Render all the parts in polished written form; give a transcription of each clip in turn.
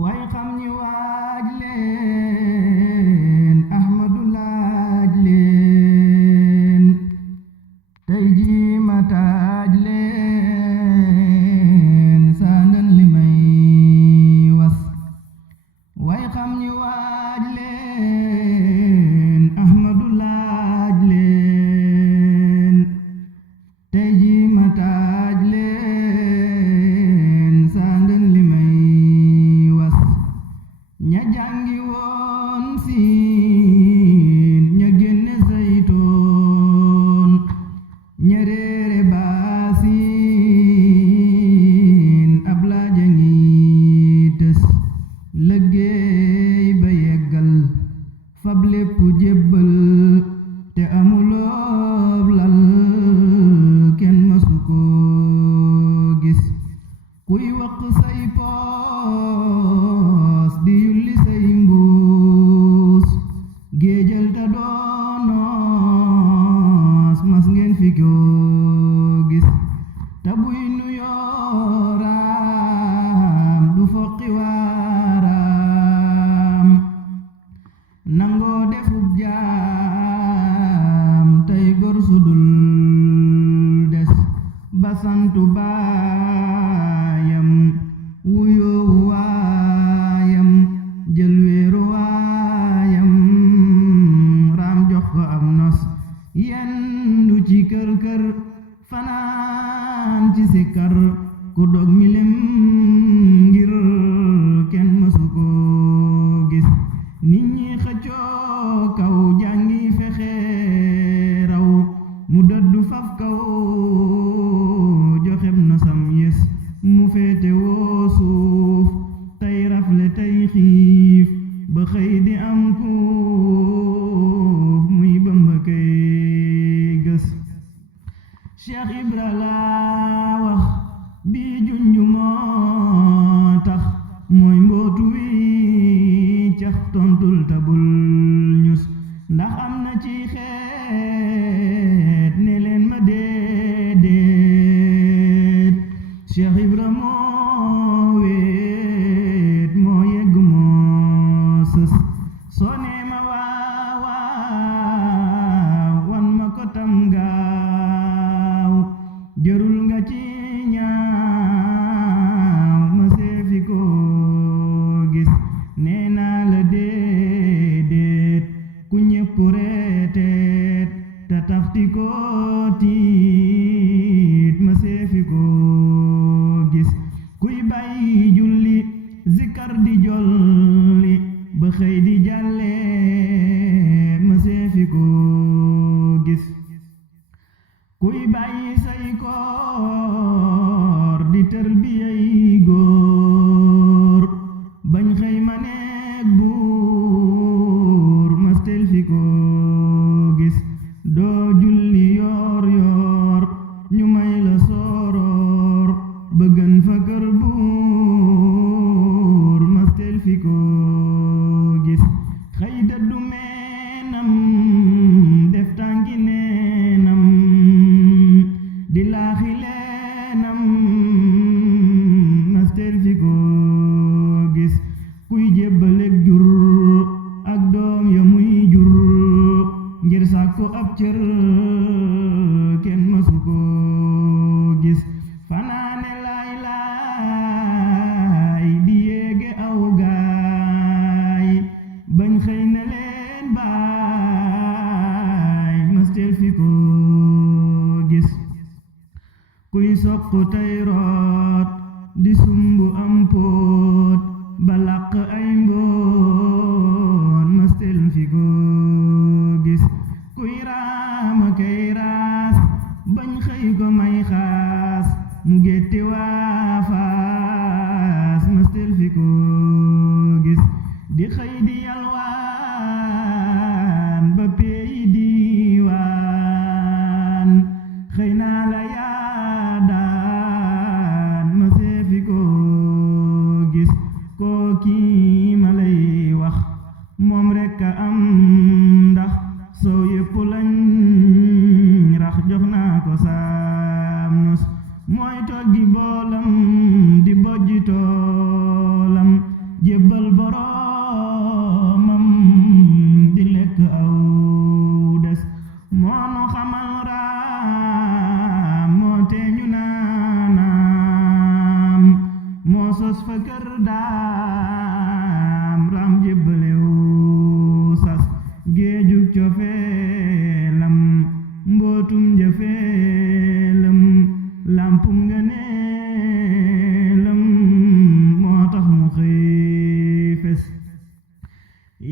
way xam ñi waaj leen Ahmadu laaj leen tey ji ma taaj leen sandan li may was way xam ñi waaj leen Ahmadu laaj leen tey ji ma taaj leen sandan li may was ña jàngi woon siin ña génne saytoon ña réere baasiin ab laaja ngi tës liggéey ba yeggal fab lépp jébbal te amuloob lal kenn masu ko gis kuy waq say poos di yulli say mbuus géejal ta doonoos mas ngeen fi ko gis ta buy nuyooraam du foqi waaraam nangoo defub jaam tey gor sudul des basantu baayam wuyoo waayam jël weeru waayam raam jox ko am nos yendu ci kër kër fanaan ci sikkar ku dog milim ngir kenn mësu ko gis nit ñi xëccoo kaw jàngi fexe raw mu dëddu faf kaw joxeb nosam yes mu féete woo suuf tey rafle tey xiif ba xëy di am kuuf muy Bamba kay gës Cheikh Ibra laa wax bi junju moo tax mooy mbootu wi cax tontul tabul ñus ndax am na ci xeet ne leen ma déedéet Cheikh Ibra moo wéet moo yegg moo sës soo nee ma waawaaw wan ma ko tam gaaw jërul nga ci ñaaw ma seefi ko gis nee naa la déedéet ku ñépp reeteet te taxti ko tiit ma seefi ko gis kuy bàyyi julli zikkar di jolli ba xëy di jàlle ma seefi ko gis kuy bàyyi say koor di tarbiyay góor bañ xëy ma nekk buur mastel fi ko gis doo julli yoor yoor ñu may la sooroor bëggan fa kër buur mastel fi ko gis xëy dëddu meenam def tànki neenam di laaxi leenam mastel fi ko gis kuy jébbalek jur ak doom ya muy jur ngir sàkku ab cër kenn masu ko gis fanaane laay laay di yéege aw gaay bañ xëy na leen baay mastel fi ko gis kuy soq tey root di sumbu am póot ba làq ay mboon mastel fi ko gis kuy raama kay raas bañ xëy ko may xaas mu gétti waa faas mastel fi ko gis di xëy di yalwaan ba peyi diiwaan xëy naa la yaa kër daam ram jébbalew sas géejug cofeelam mbootum njëfeelam lampum ngëneelam moo tax mu xëy fes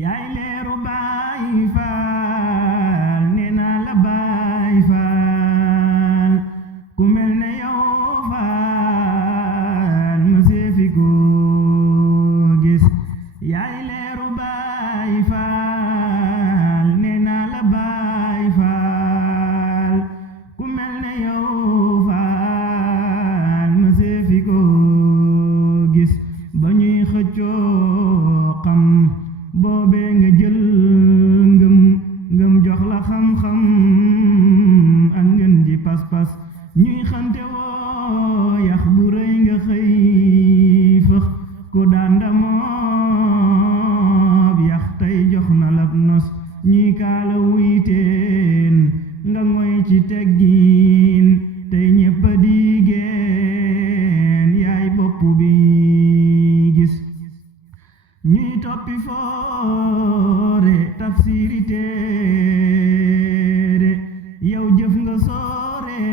yaay leeru Baay Faal nee naa la Baay Faal ku mel ne yow Faal ma seefi ko gis yaay leeru Baay Faal nee naa la Baay Faal ku mel ne yow Faal ma seefi ko gis ba ñuy xëccoo xam boobee nga jël ngëm jox la xam-xam ak ngën ji pas-pas ñuy xante woo yax bu rëy nga xëy fëx ku daan damoob yax tey jox na lab nos ñuy kaala wuyteen nga ngoy ci teggiin tey ñépp a diigeen yaay bopp bi gis ñuy toppi foore tafsiri téere yow jëf nga soore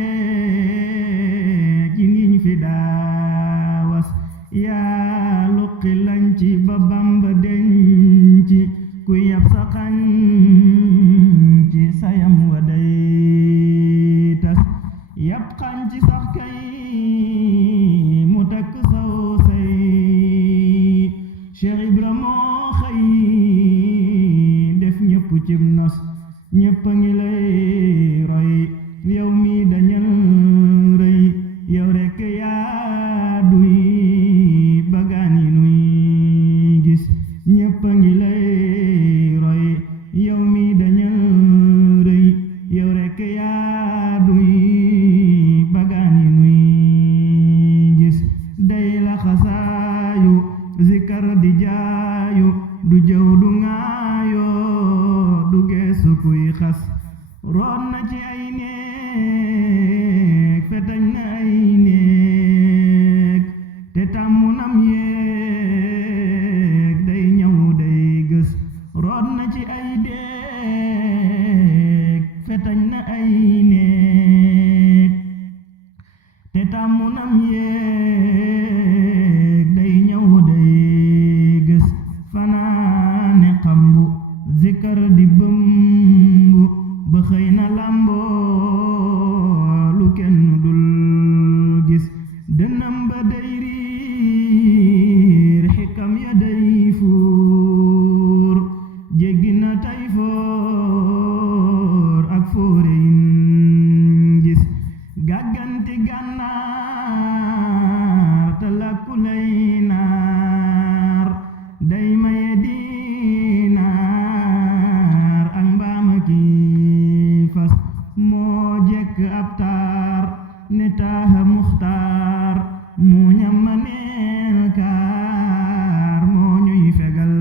ci ngiñ fi daawas yaa luqi lañ ci ba Bamba denci ku yab sa xañ ci sayam wa day tas yab xañ ci sax kay mu takk saw say Cheikh Ibra moo xëy def ñépp cib nos ñépp a ngi lay roy yow mi dañal rëy yow rekk yaa duy bagaan yi nuy gis ñépp a ngi lay roy yow mi dañal rëy yow rekk yaa duy bagaan yi nuy gis day la xasaayu zikar di jaayu du jëw du ŋaayoo du geesu kuy xas roon na ci ay néeg fetañ na ay néeg te tàmmu nam yéeg day ñaw day gës roon na ci ay déeg fetañ na ay néeg te tàmmu nam yéeg day ñaw day gës fanaane xambu zikar di bëmbu ba xëy na làmboo lu kenn dul gis dënam ba day riir xikam ya day fuur jéggi na tay foor ak foore yin gis gàgganti gànnaar te lakku lay naar day maye diinaar ak mbaama ki fas moo jekk ab taar ne taaha muxtaar moo ñamma neel kaar moo ñuy fegal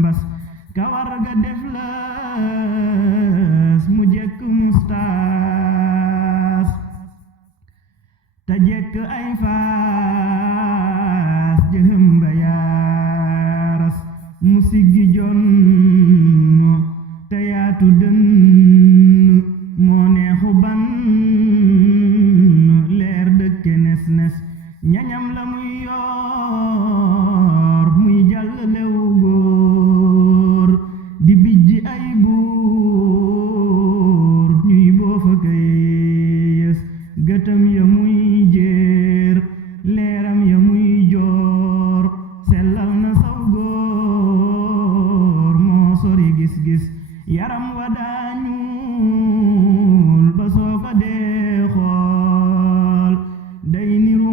mbas kawar ga def lës mu jekk mustaas te jekk ay faas jëhëm ba yaaras mu siggi jonnu te yaatu dënn moo neexu ban leer dëkke nes nes ñañam la muy yoor muy jàll lew góor di bijji ay buur ñuy boofa kay yës gëtam ya muy jéer leeram ya muy joor sellal na saw góor moo sori gis-gis yaram wa daañuul ba soo ko dee xool day niru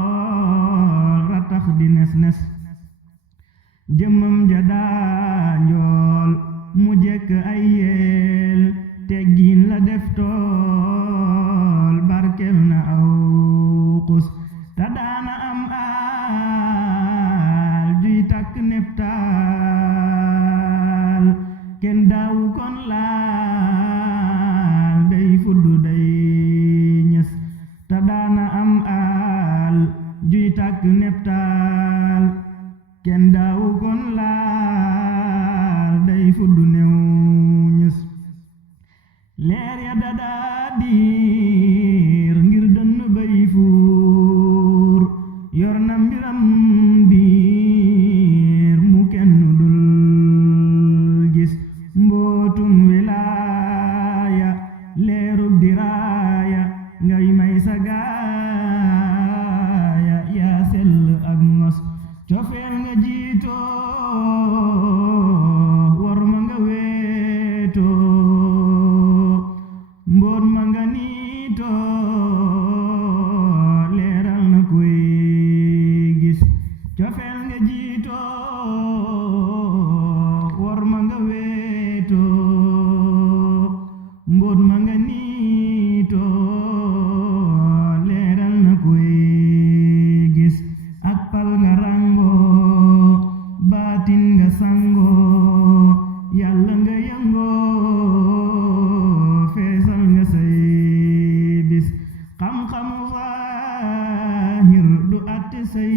ngoolool ratax di nes nes jëmmam ja daa njool mu jekk ay yeel teggiin la def tool barkel na aw xus te daana am aal juy takk neptaal kenn daawu kon laal day fuddu day ñës te daana am aal juy takk takk neptaal kenn daawu kon laal day fuddu new ñës leer ya dadaa diir ngir dënn bay fuur yor na mbiram biir mu kenn dul gis mbootum wilaaya leerug diraaya ngay may sa gaaya yaa sell ak ngos cofeel nga jiitoo war ma nga weetoo mboot ma nga niitoo leeral na kuy gis cofeel nga jiitoo war ma nga weetoo mboot ma nga niitoo leeral na kuy gis ak pal nga rangoo baatin nga sangoo yàlla nga yëngoo feesal nga say bis xam-xamu zaahir du àtte say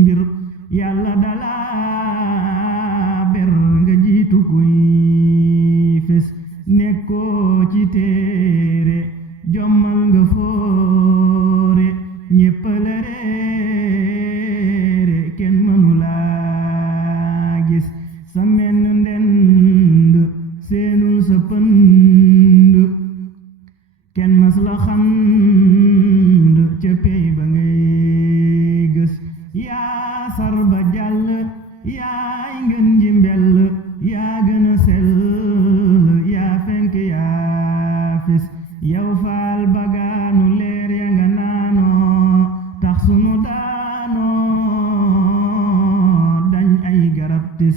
mbir yàlla dala ber nga jiitu kuy fes nekkoo ci téere jommal nga foore ñépp la réere kenn mënu laa gis sa menn ndend seenul sa pënd kenn mas la xand ca pey ba ngay gës yaa sar ba jàll yaay ngeen ji mbell yaa gën a sell yaa fenk yaa fis yow faal bagaanu leer ya nga naanoo tax sunu daanoo dañ ay garab tis